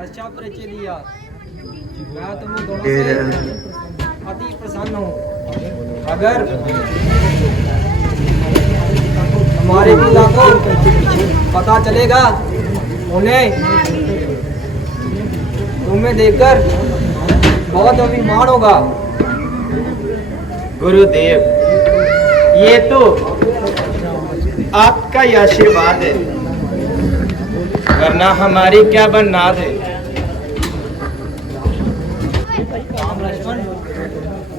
अच्छा परिचय दिया। मैं तुम दोनों से अति प्रसन्न हूँ। अगर हमारे पिता को पता चलेगा, उन्हें तुम्हें देखकर बहुत अभिमान होगा। गुरुदेव, ये तो आपका ही आशीर्वाद है, वरना हमारी क्या बनना है। राम लक्ष्मण,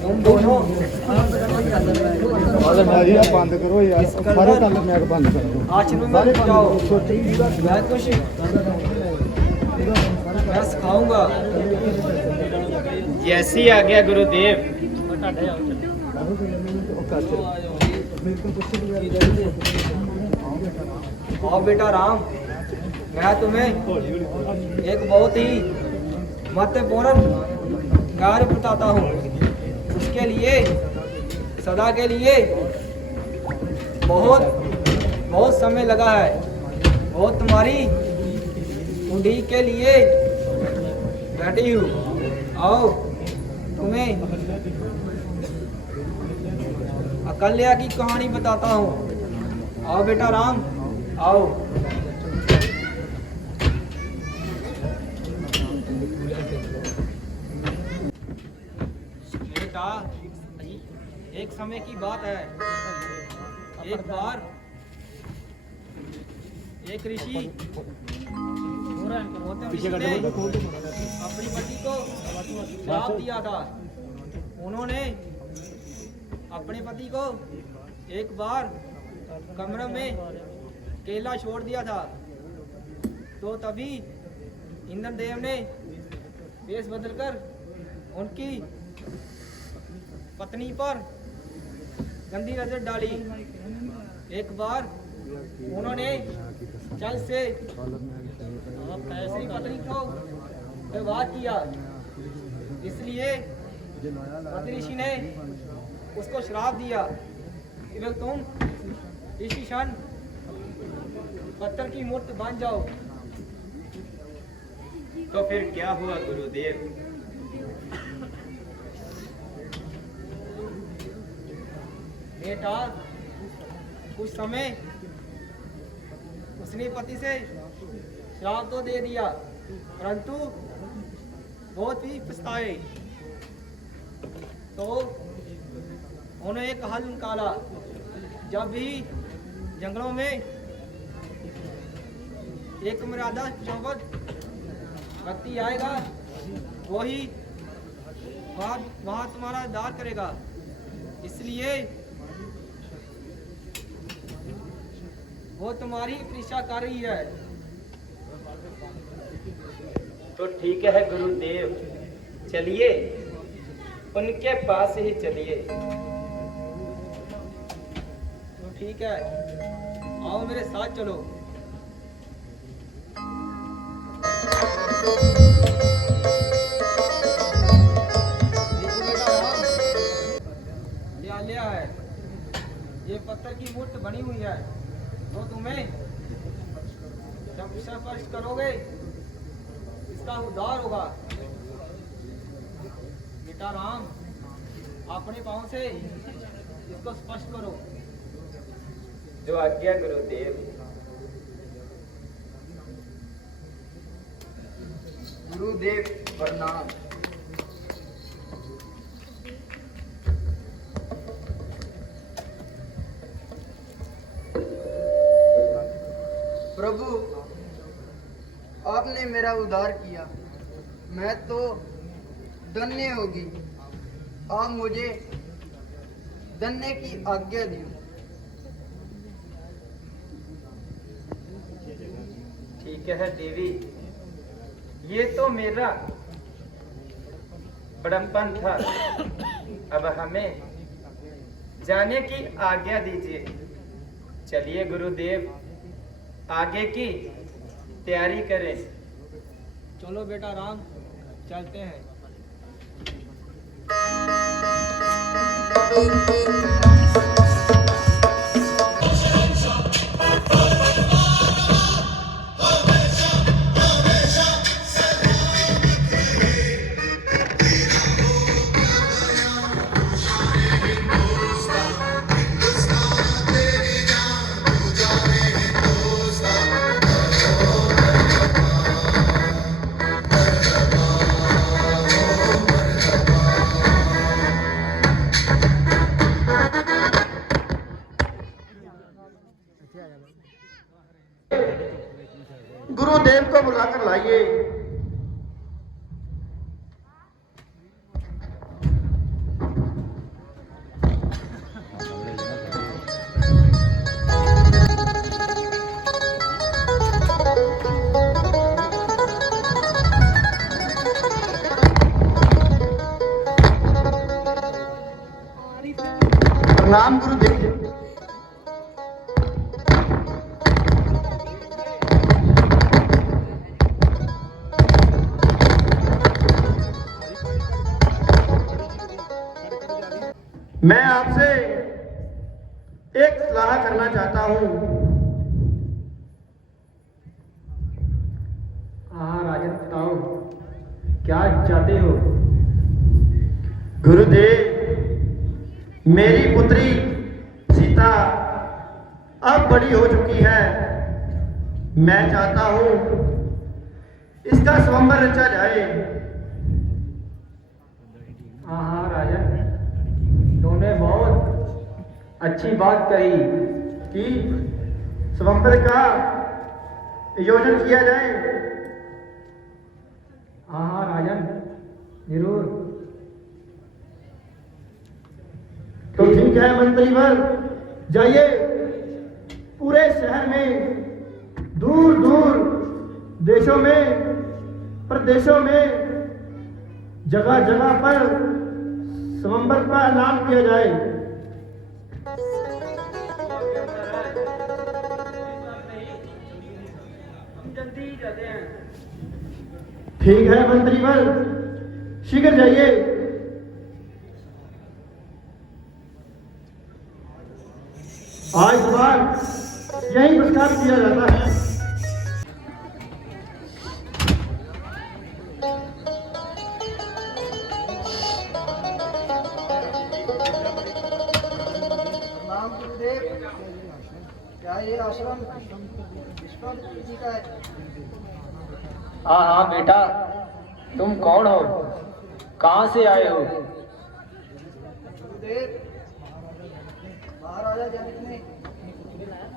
तुम दोनों बंद करो यार, सारे ताले मैक बंद कर दो। आश्रम में जाओ, मैं कुछ मैं सिखाऊंगा। जैसी आज्ञा गुरुदेव। आओ बेटा राम, मैं तुम्हें एक बहुत ही महत्वपूर्ण कार्य बताता हूँ। उसके लिए सदा के लिए बहुत समय लगा है। बहुत तुम्हारी उंडी के लिए बैठी हूँ। आओ तुम्हें अकल्या की कहानी बताता हूँ। आओ बेटा राम, आओ। बेटा, एक समय की बात है। एक बार एक ऋषि गौतम ऋषि ने अपनी पति को श्राप दिया था। उन्होंने अपने पति को एक बार कमरे में अकेला छोड़ दिया था। तो तभी इंद्र देव ने वेश बदलकर उनकी पत्नी पर गंदी नजर डाली। एक बार उन्होंने जल से अपनी पत्नी को व्यवहार किया। इसलिए पति ऋषि ने उसको श्राप दिया कि वे तुम इसी क्षण पत्थर की मूर्ति बन जाओ। तो फिर क्या हुआ गुरुदेव? बेटा, कुछ समय उसने पति से श्राप तो दे दिया, परंतु बहुत ही पछताए। तो उन्होंने एक हल निकाला। जब भी जंगलों में एक मर्यादा चौबत व्यक्ति आएगा, वही वहां तुम्हारा उद्धार करेगा। इसलिए वो तुम्हारी परीक्षा कर रही है। तो ठीक है गुरुदेव, चलिए उनके पास ही चलिए। तो ठीक है, आओ मेरे साथ चलो। देखो बेटा राम, लिया है। ये पत्थर की मूर्ति बनी हुई है। तो तुम्हें जब स्पर्श करोगे, इसका उद्धार होगा। बेटा राम, अपने पांव से इसको स्पर्श करो। जो आज्ञा गुरुदेव। गुरुदेव प्रणाम। प्रभु, आपने मेरा उद्धार किया, मैं तो धन्य होगी। आप मुझे धन्य की आज्ञा दी। ठीक है देवी, ये तो मेरा बड़प्पन था। अब हमें जाने की आज्ञा दीजिए। चलिए गुरुदेव, आगे की तैयारी करें। चलो बेटा राम, चलते हैं। गुरुदेव को बुलाकर लाइए। प्रणाम गुरुदेव। मैं आपसे एक सलाह करना चाहता हूं। हाँ राजन, बताओ क्या चाहते हो? गुरुदेव, मेरी पुत्री सीता अब बड़ी हो चुकी है। मैं चाहता हूं इसका स्वयंवर रचा जाए। हाँ राजन, तुमने बहुत अच्छी बात कही कि स्वयंवर का आयोजन किया जाए। हाँ राजन, जरूर। तो ठीक है मंत्रीवर, जाइए पूरे शहर में, दूर दूर देशों में, प्रदेशों में, जगह जगह पर स्वयंवर का ऐलान किया जाए। जल्दी जाते हैं। ठीक है मंत्रीवर, शीघ्र जाइए। आज बार यही प्रस्ताव किया जाता है। नाम गुरुदेव, क्या ये आश्रम विश्वामित्र जी का है? हाँ हाँ बेटा, तुम कौन हो, कहाँ से आए हो? गुरुदेव, महाराजा जनक ने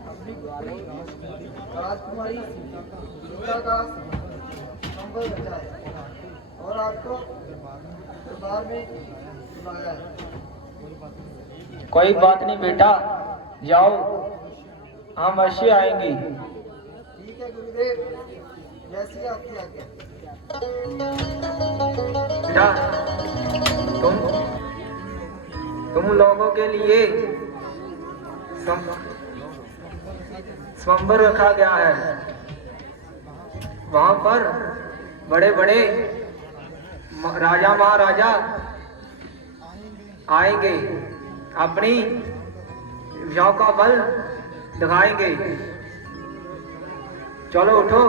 अपनी पुत्री राजकुमारी सीता का संबल रचा है और आपको दरबार में बुलाया है। कोई बात नहीं बेटा, जाओ, हम अवश्य आएंगे। ठीक है गुरुदेव, जैसी आपकी आज्ञा। बेटा, तुम लोगों के लिए स्वयंवर रखा गया है। वहां पर बड़े बड़े राजा महाराजा आएंगे, अपनी विजयों का बल दिखाएंगे। चलो उठो,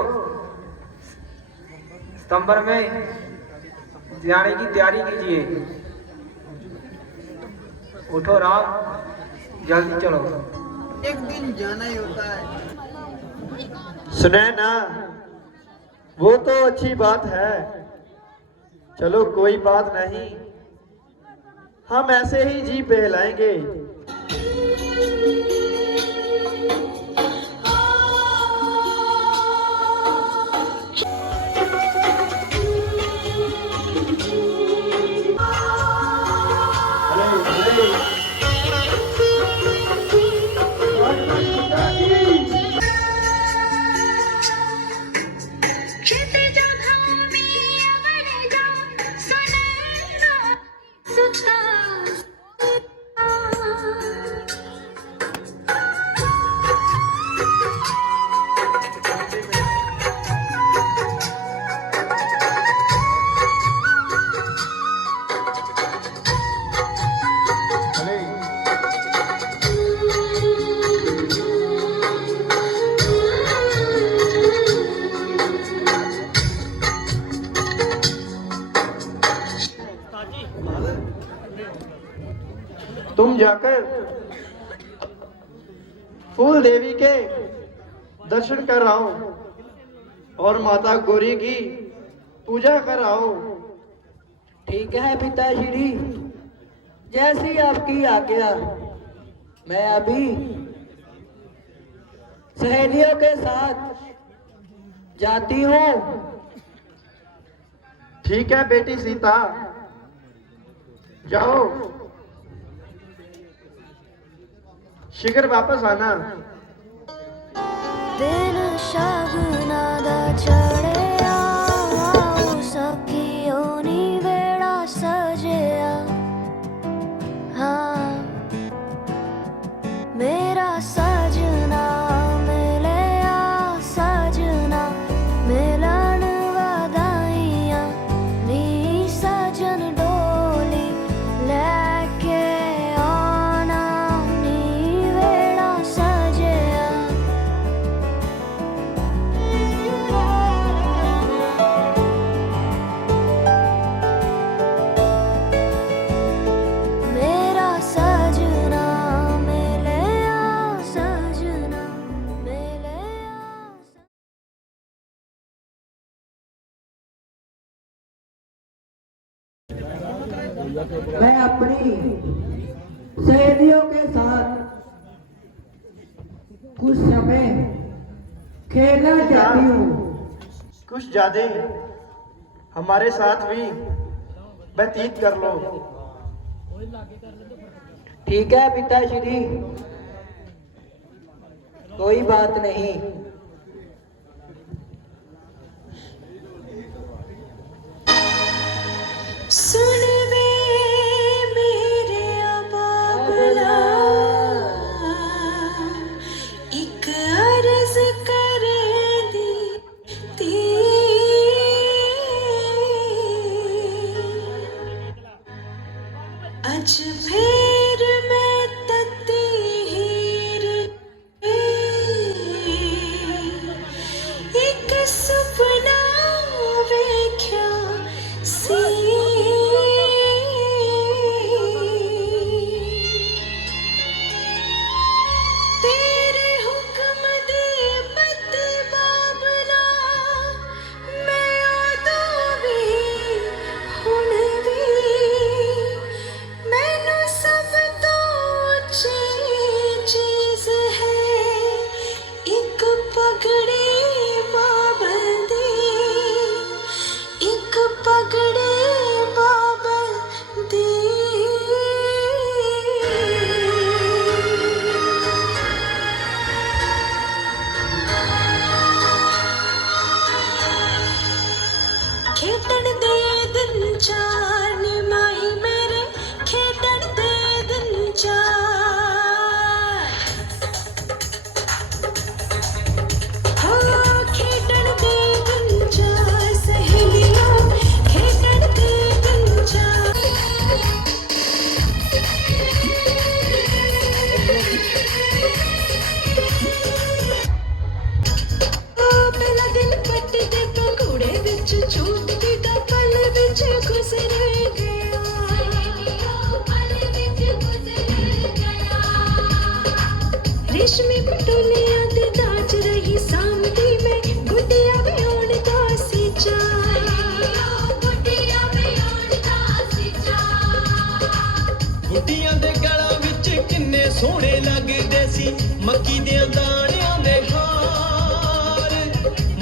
सितंबर में जाने की तैयारी कीजिए। उठो राम, जल्दी चलो। एक दिन जाना ही होता है। सुनैना, वो तो अच्छी बात है। चलो कोई बात नहीं, हम ऐसे ही जी बहलाएंगे। तुम जाकर फूल देवी के दर्शन कर आओ और माता गौरी की पूजा कर आओ। ठीक है पिताश्री, जैसी आपकी आज्ञा। मैं अभी सहेलियों के साथ जाती हूँ। ठीक है बेटी सीता, जाओ, शीघ्र वापस आना। दिन शगुना दा चढ़िया, सखियों नी वेड़ा सजिया। हाँ मेरा सजना मिलिया, सजना मिलन वधाइयां नी, सजन डोली लेके आना नी, वेड़ा सजिया। मेरा सजना मिलिया, सजना मिलिया। मैं अपनी सहेलियों के साथ कुछ समय खेलना चाहती हूँ। कुछ ज्यादा हमारे साथ भी व्यतीत कर लो। ठीक है पिताश्री, कोई बात नहीं। सुन वे मेरे बाबला, एक अर्ज कर दी ती। अज फिर मैं तती हीर एक सुपना वेख्या सी। तेरे हुक्म दे पति बाबला, मैं उदों भी हुण भी, मैनू सब तो ऊंची चीज है एक पगड़ी बाबल दी, एक पगड़ी बाबल दी। खेडण दे दिन चार नी माही मेरे, खेडण दे दिन चार। हो खेडण दे दिन चार, सहेलियों खेडण दे दिन चार। पहला दिन पट्टी दे पकौड़े विच छूट दी दा पल विच गुजर गया। रेशमी पटोलियां दे दाज रही सामदी में, गुड्डियां भी होण दा सी चाऽ। ਗੁੱਡੀਆਂ ਦੇ ਗਲਾਂ ਵਿੱਚ ਕਿੰਨੇ ਸੋਹਣੇ ਲੱਗਦੇ ਸੀ, ਮੱਕੀ ਦੇ ਦਾਣਿਆਂ ਦੇ ਹਾਰ,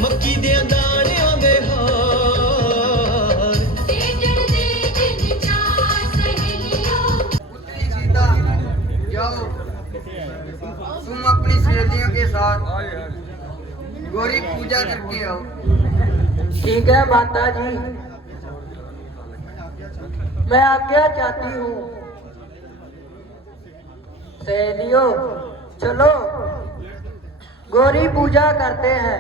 ਮੱਕੀ ਦੇ ਦਾਣਿਆਂ ਦੇ ਹਾਰ। पुत्री सीता, जाओ, तुम अपनी सहेलियों के साथ गौरी पूजा करके आओ। ठीक है माता जी, मैं आज्ञा चाहती हूँ। सहेलियों चलो गौरी पूजा करते हैं।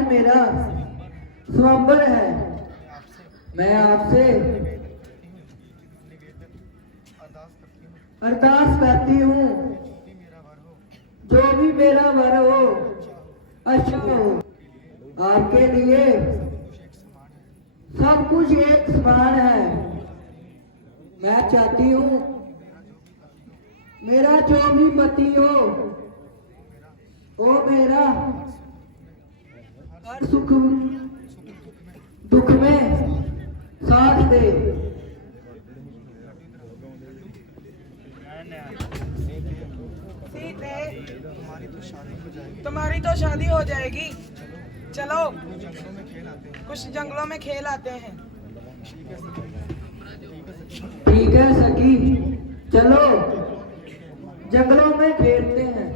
आज मेरा स्वयंवर है। मैं आपसे अरदास करती हूँ, जो भी मेरा वर हो अच्छा हो। आपके लिए सब कुछ एक समान है। मैं चाहती हूँ मेरा जो भी पति हो वो मेरा हर सुख दुख में साथ दे। तुम्हारी तो शादी हो जाएगी। चलो कुछ जंगलों में खेल आते हैं। ठीक है सखी, चलो जंगलों में खेलते हैं।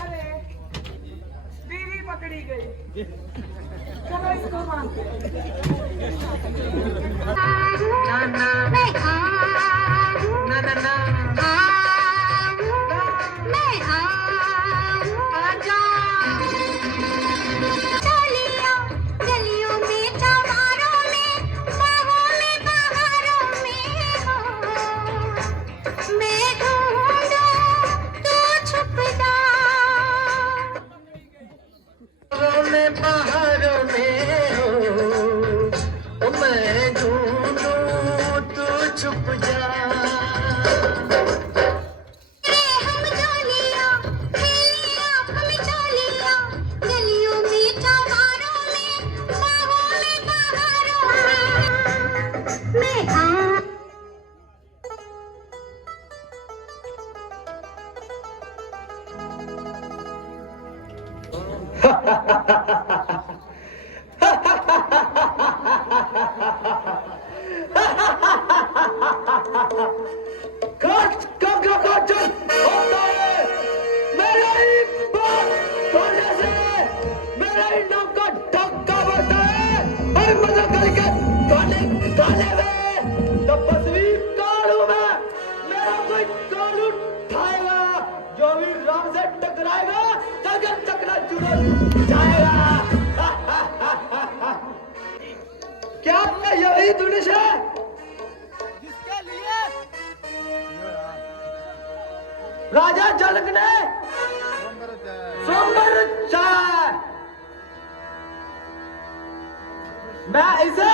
अरे बीवी पकड़ी गई। चलो इसको मारते क्या यही धनुष है जिसके लिए राजा जनक ने स्वयंवर चाहा? मैं इसे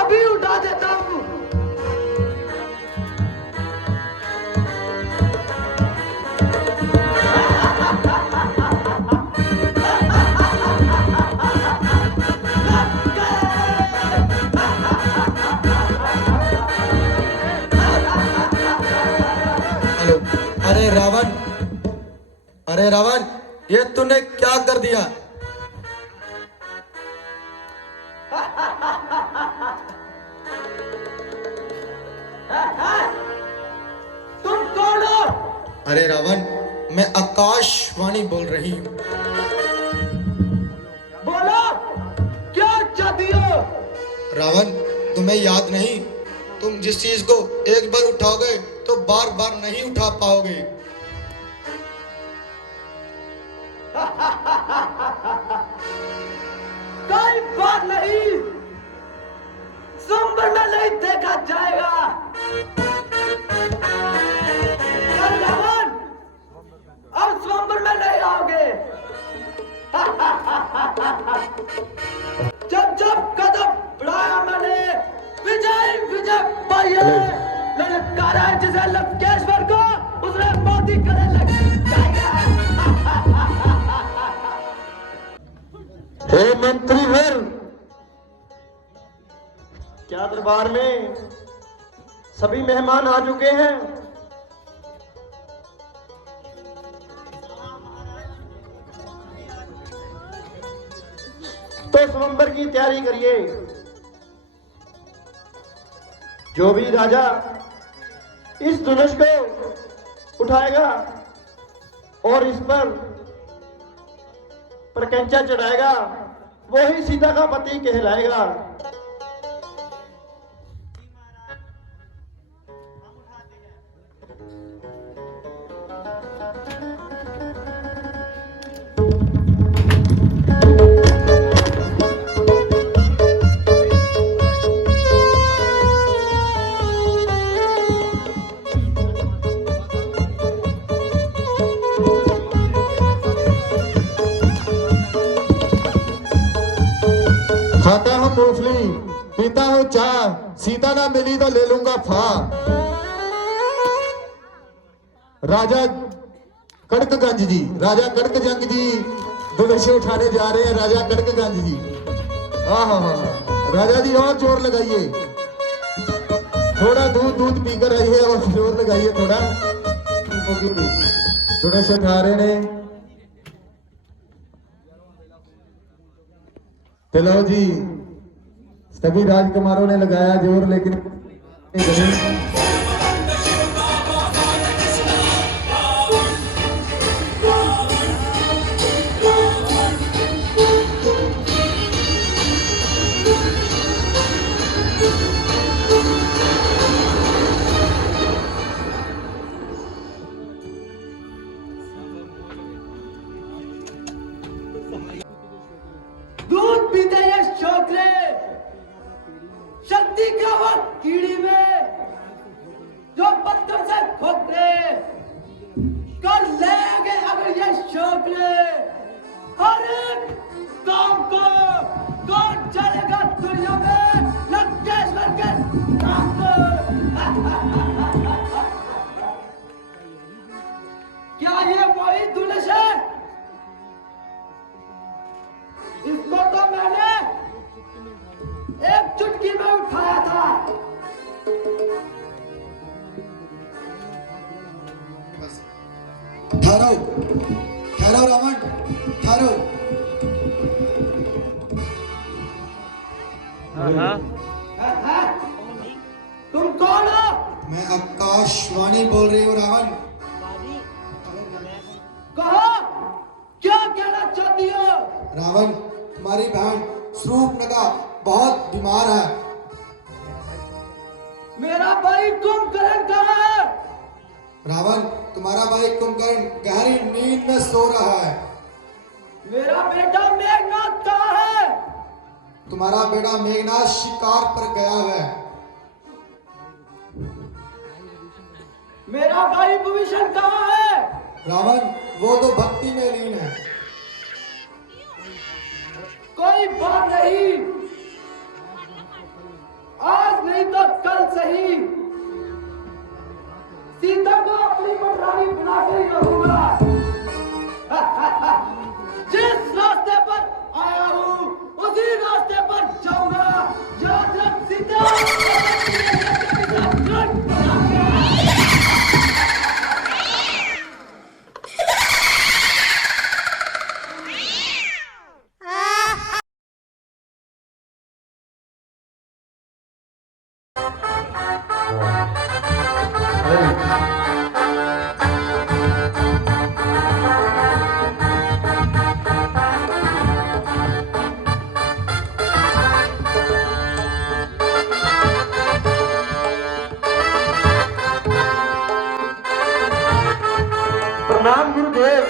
अभी उठा देता हूँ। अरे रावण, ये तूने क्या कर दिया? तुम कौन हो? अरे रावण, मैं आकाशवाणी बोल रही हूँ। बोलो, क्या चाहती हो? रावण, तुम्हें याद नहीं? तुम जिस चीज को एक बार उठाओगे तो बार बार नहीं उठा पाओगे। कोई बात नहीं, स्वयंवर में नहीं देखा जाएगा। रावण, अब स्वयंवर में नहीं आओगे। जब जब कदम बढ़ाया मैंने, विजय विजय पाई है। ललकारा है जिसे लंकेश्वर को, उसने मोदी गले लग जाएगा। हे मंत्रीवर, क्या दरबार में सभी मेहमान आ चुके हैं? स्वयंवर की तैयारी करिए। जो भी राजा इस धनुष को उठाएगा और इस पर प्रकंचा चढ़ाएगा, वही सीता का पति कहलाएगा। खाता हूँ मूंगफली, पीता हूँ चाय, सीता ना मिली तो ले लूंगा फा। राजा कड़कगंज जी, राजा कड़कगंज जी धनुष उठाने जा रहे हैं। राजा कड़कगंज जी, आहा, राजा जी और जोर लगाइए, थोड़ा दूध पीकर आइए और जोर लगाइए थोड़ा। धनुष उठा रहे ने। चलो जी, सभी राजकुमारों ने लगाया जोर, लेकिन दूध पीते ये छोकरे शक्ति का वक्त कीड़ी में जो पत्थर से खोखरे कर लेंगे अगर ये छोकरे हर एक काम को कौन चलेगा दुनिया में लंकेश्वर के नाम को। क्या ये वही धनुष है? इसको तो मैंने एक चुटकी में उठाया था। ठहरो, ठहरो रावण, ठहरो। तुम कौन हो? मैं आकाशवाणी बोल रही हूँ रावण। कहो, क्या कहना चाहती हो? रावण, तुम्हारी बहन शूर्पणखा बहुत बीमार है। मेरा भाई कुंभकर्ण कहाँ है? रावण, तुम्हारा भाई कुंभकर्ण गहरी नींद में सो रहा है। मेरा बेटा मेघनाथ कहाँ है? तुम्हारा बेटा मेघनाथ शिकार पर गया है। मेरा भाई विभीषण कहाँ है? रावण, वो तो भक्ति में लीन है। कोई बात नहीं, आज नहीं तो कल सही सीता को अपनी पटरानी बनाकर ही रहूंगा। जिस रास्ते पर आया हूँ उसी रास्ते पर जाऊंगा। याद रख सीता। प्रणाम गुरुदेव।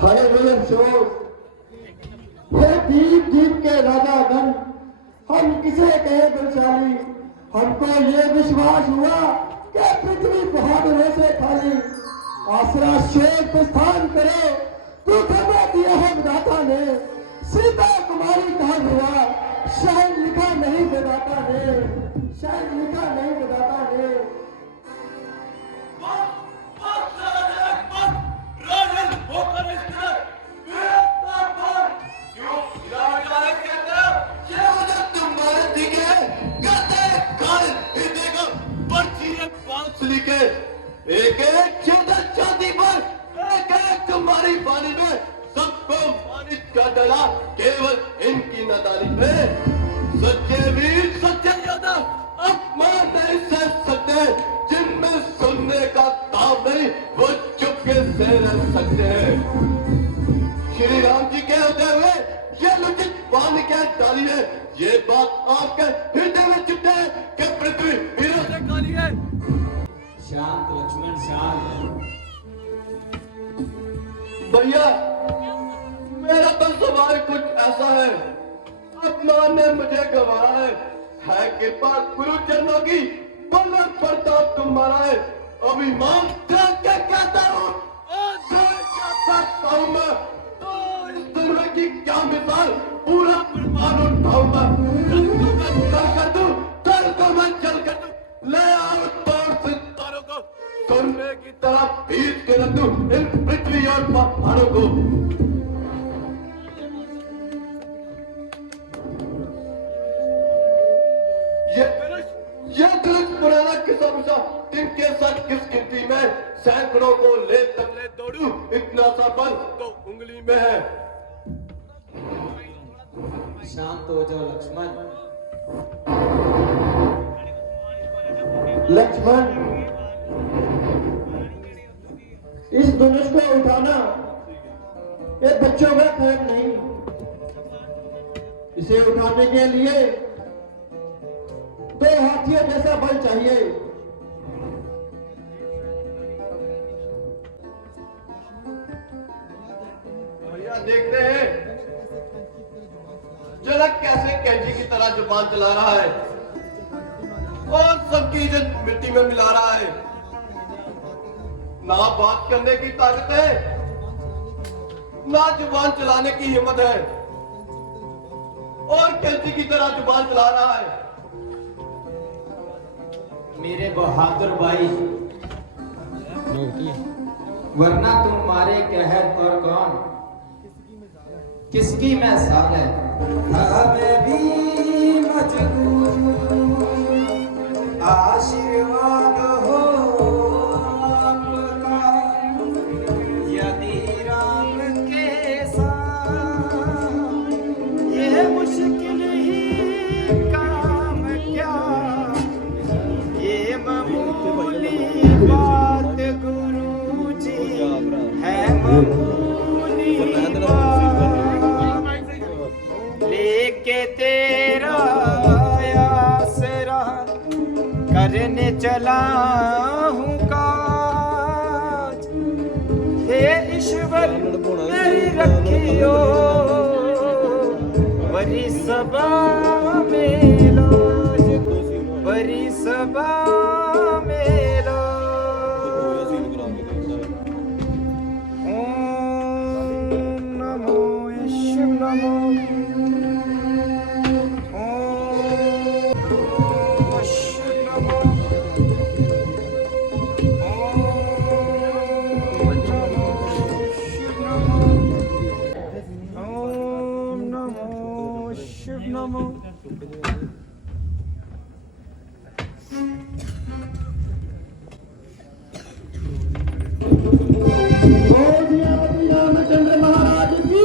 हरे मिलन सो हे दीप दीप के राजा गण, हम किसे कहे बलशाली। हमको ये विश्वास हुआ कि पृथ्वी बहादुरों से खाली। आसरा शेर प्रस्थान करे तो खबर दिया है विधाता ने। सीता कुमारी कहा हुआ शायद लिखा नहीं विधाता ने, शायद लिखा नहीं विधाता ने। तुम्हारे दिखे केवल इनकी नादानी पे सच्चे वीर सच्चे योद्धा अपमान नहीं सह सकते। जिनमें सुनने का ताव नहीं वो चुपके से रह सकते हैं। श्री राम जी के होते हुए ये लुचित वाणी क्या डाली है, ये बात आपके हृदय में चुपते है कि पृथ्वी वीरों से खाली है। शांत लक्ष्मण शांत। भैया मेरा तो सवाल कुछ ऐसा है, अपमान ने मुझे गंवारा है कृपा गुरुजनों की बल और प्रताप तुम्हारा है। अभिमान त्याग के कहता हूँ और सकता हूँ मैं तो इस दुनिया की क्या मिसाल पूरा प्रमाण उठाऊंगा। दिल को मैं जल कर दूं, दिल को मैं जल कर दूं, ले आओ तोड़ सितारों को सोने की तरह पीस के रख दूं इन पृथ्वी और पहाड़ों को। ये दृश्य पुराना किस्सा मुसा जिनके साथ किस गिनती में सैकड़ों को ले तकले दौड़ू, इतना सा बल तो उंगली में है। शांत हो जाओ लक्ष्मण। लक्ष्मण इस धनुष को उठाना ये बच्चों का खेल नहीं, इसे उठाने के लिए दो हाथियों जैसा बल चाहिए। भैया देखते हैं जनक कैसे कैंची की तरह जुबान चला रहा है और सबकी इज्जत मिट्टी में मिला रहा है। ना बात करने की ताकत है, ना जुबान चलाने की हिम्मत है और कैंची की तरह जुबान चला रहा है। मेरे बहादुर भाई, वरना तुम मारे कहर और कौन किसकी मैं साल है। हमें भी मजबूर आशीर्वाद हो आपका, यदि राम के साथ ये मुश्किल ही काम क्या, ये मामूली बात गुरुजी है, मामूली बात लेके तेरा आसरा करने चला हूँ काज। हे ईश्वर मेरी रखियो बड़ी सभा में लाज, बड़ी सभा में लाज। ओम नमो शिव नमो, ओम शिव नमो, ओम नमो शिव नमो। रामचंद्र महाराज की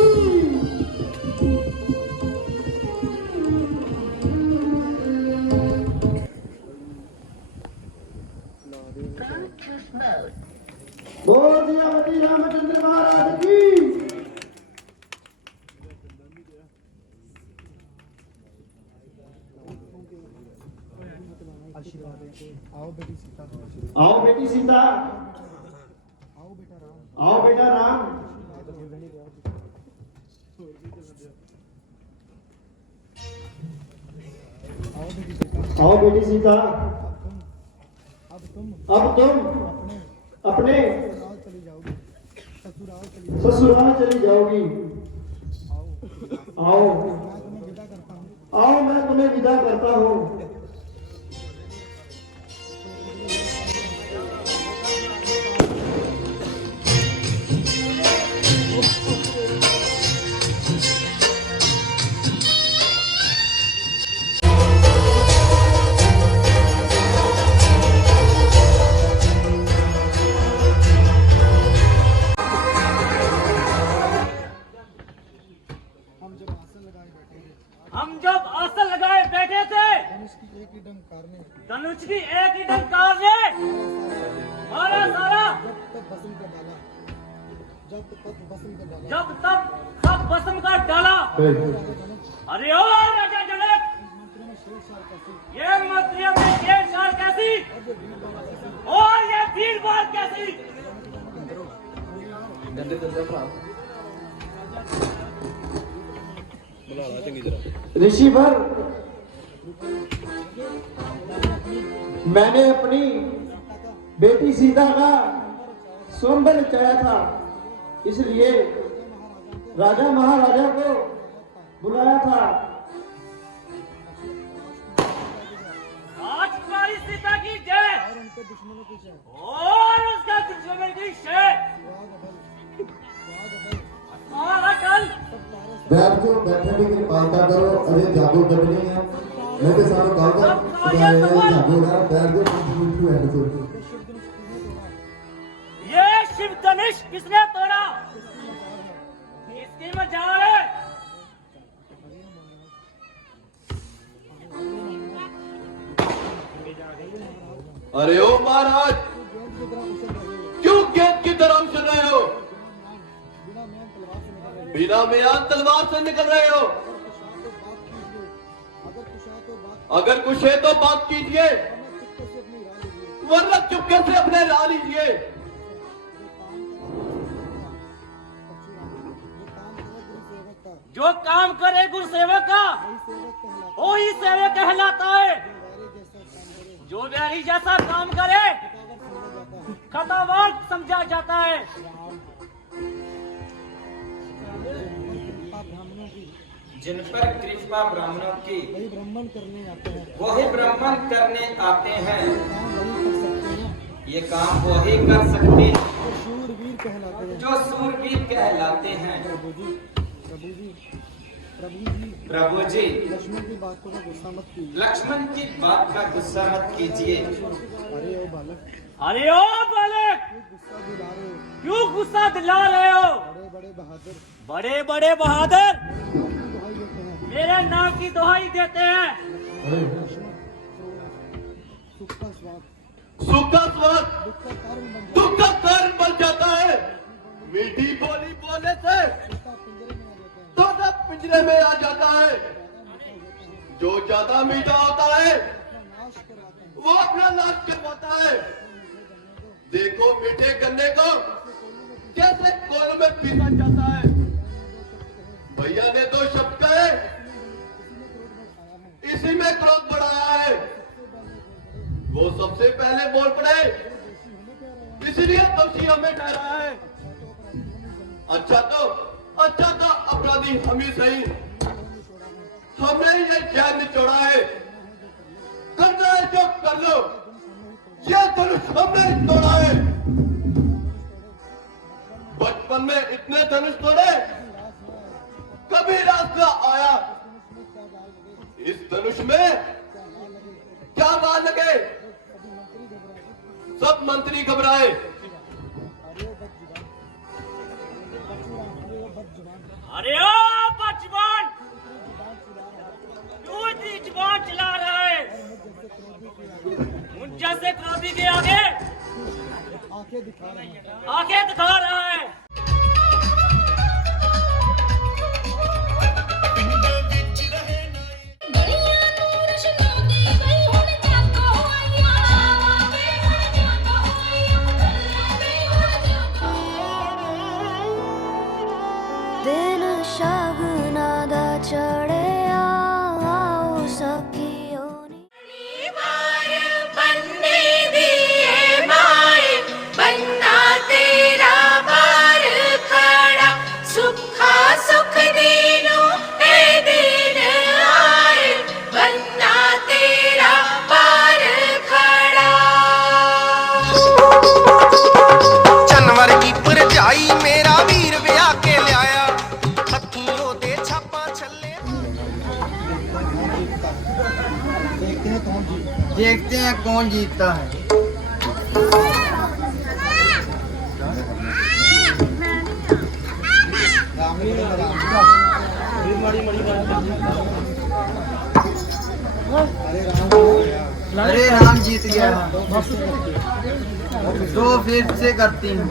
बोल दिया रामचंद्र महाराज की। आओ बेटी सीता, आओ बेटा राम। आओ बेटी सीता, अब तुम अपने ससुराल चली जाओगी। आओ आओ मैं तुम्हें विदा करता हूँ। हम जब आसन लगाए बैठे थे धनुष की एक ही डंकार ने मारा सारा, जब तक सब भस्म का डाला। अरे ओ राजा जनक, ये मंत्रियों में शेरशाह कैसी और ये वीरवार कैसी। ऋषिवर, मैंने अपनी बेटी सीता का स्वयंवर चाहा था, इसलिए राजा महाराजा को बुलाया था। आज हमारी सीता की जय और उसका दुश्मन की जय। अटल बैठ जो बैठने की कृपालता करो, अरे जागो कटनी है मैं तो सारे काम जागो ना, बैठ जो बिल्कुल बैठ जो। ये शिव धनुष किसने तोड़ा, इसकी मजाल है। अरे ओ महाराज, क्यों गेंद की तरह उछल रहे हो? बिना म्यान तलवार से निकल रहे हो? अगर कुछ है तो बात कीजिए, वरना चुपके से अपने ला लीजिए। जो काम करे गुरु सेवक का वही सेवक कहलाता है। जो वैरी जैसा काम करे खतावार समझा जाता है। जिन पर कृपा ब्राह्मणों की वही ब्राह्मण करने आते हैं, ये काम वही कर सकते हैं जो सूरवीर कहलाते हैं। प्रभु जी, लक्ष्मण की बात का गुस्सा मत कीजिए। अरे ओ बालक, क्यों गुस्सा दिला रहे हो? बड़े बड़े बहादुर मेरे नाम की दुहाई देते हैं। सुख का स्वाद दुख का कारण बन जाता है। मीठी बोली बोलने से तोता पिंजरे में आ जाता है। जो ज्यादा मीठा होता है वो अपना नाश करवाता है। देखो मीठे गन्ने को कैसे कोल में पीसा जाता है। भैया ने दो शब्द कहे, इसी में क्रोध बढ़ाया है। वो सबसे पहले बोल पड़े, इसलिए दोषी हमें ठहराया है। अच्छा तो अपराधी हम ही सही, हमने ये चैन निचोड़ा है। करना है जो कर लो, ये धनुष हमने तोड़ा है। बचपन में इतने धनुष तोड़े, कभी रास्ता आया इस धनुष में क्या बात लगे। सब मंत्री घबराए। अरे ओ बचपन, तू इतनी जुबान चला रहा है। उन जैसे क्रोधी के आगे आंखें दिखा रहा है। दिन शगुना दा चढ़िया आओ सखियों नी बनने दिए माए, बनना तेरा बार खड़ा। सुखा सुख दीनों ए दिन आए, बनना तेरा बार खड़ा। जानवर की परजाई मेरा वीर ब्याह के लिया, हथियों दे छापा छल्ले। देखते हैं कौन जीतता है। माड़ी माड़ी अरे राम जीत गया। तो फिर से करती हूँ।